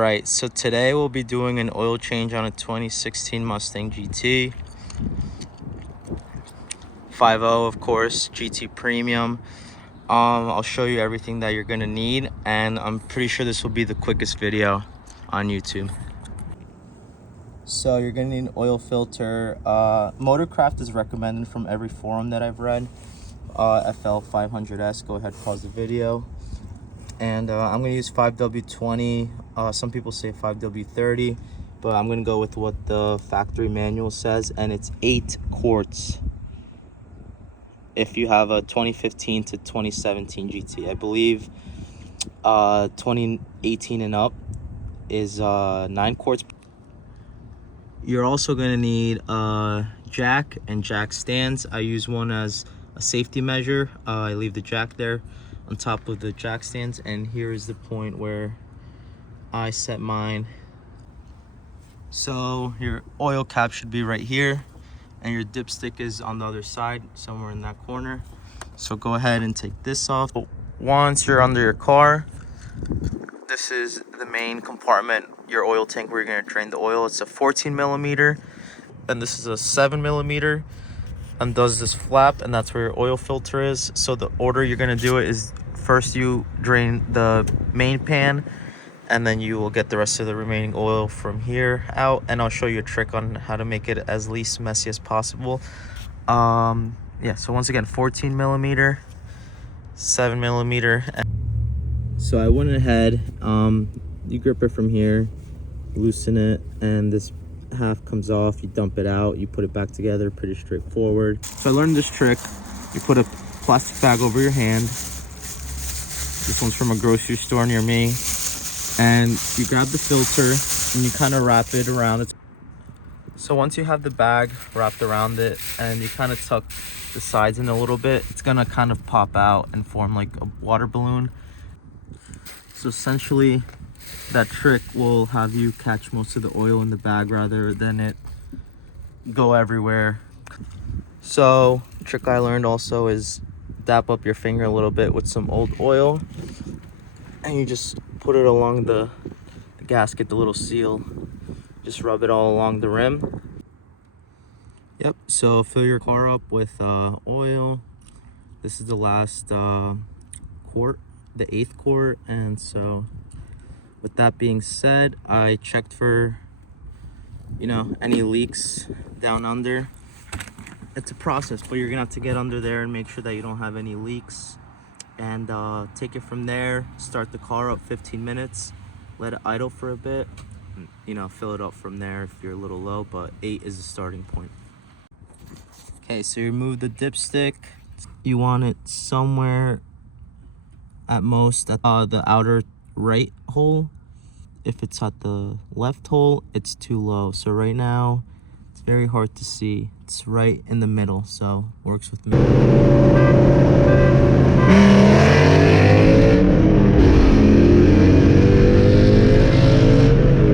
Right, so today we'll be doing an oil change on a 2016 Mustang GT. 5.0, of course, GT Premium. I'll show you everything that you're gonna need, and I'm pretty sure this will be the quickest video on YouTube. So you're gonna need an oil filter. Motorcraft is recommended from every forum that I've read. FL500S, go ahead, pause the video. And I'm gonna use 5W20. Some people say 5W30, but I'm gonna go with what the factory manual says, and it's 8 quarts if you have a 2015 to 2017 GT. I believe 2018 and up is 9 quarts. You're also gonna need a jack and jack stands. I use one as a safety measure. I leave the jack there on top of the jack stands, and here is the point where I set mine. So your oil cap should be right here, and your dipstick is on the other side, somewhere in that corner. So go ahead and take this off. Once you're under your car, this is the main compartment, your oil tank, where you're gonna drain the oil. It's a 14 millimeter, and this is a 7 millimeter. Undoes this flap, and that's where your oil filter is. So the order you're gonna do it is first you drain the main pan, and then you will get the rest of the remaining oil from here out, and I'll show you a trick on how to make it as least messy as possible. Yeah, so once again, 14 millimeter, 7 millimeter. So I went ahead, you grip it from here, loosen it, and this half comes off, you dump it out, you put it back together, pretty straightforward. So I learned this trick. You put a plastic bag over your hand. This one's from a grocery store near me. And you grab the filter and you kind of wrap it around it. So once you have the bag wrapped around it and you kind of tuck the sides in a little bit, it's gonna kind of pop out and form like a water balloon. So essentially, that trick will have you catch most of the oil in the bag rather than it go everywhere. So the trick I learned also is dap up your finger a little bit with some old oil, and you just put it along the gasket, the little seal. Just rub it all along the rim. Yep, so fill your car up with oil. This is the last quart, the 8th quart, and so with that being said, I checked for, any leaks down under. It's a process, but you're gonna have to get under there and make sure that you don't have any leaks. And take it from there, start the car up 15 minutes, let it idle for a bit, and, fill it up from there if you're a little low, but 8 is the starting point. Okay, so you remove the dipstick. You want it somewhere at most at the outer right hole. If it's at the left hole, it's too low. So right now, it's very hard to see. It's right in the middle, so works with me.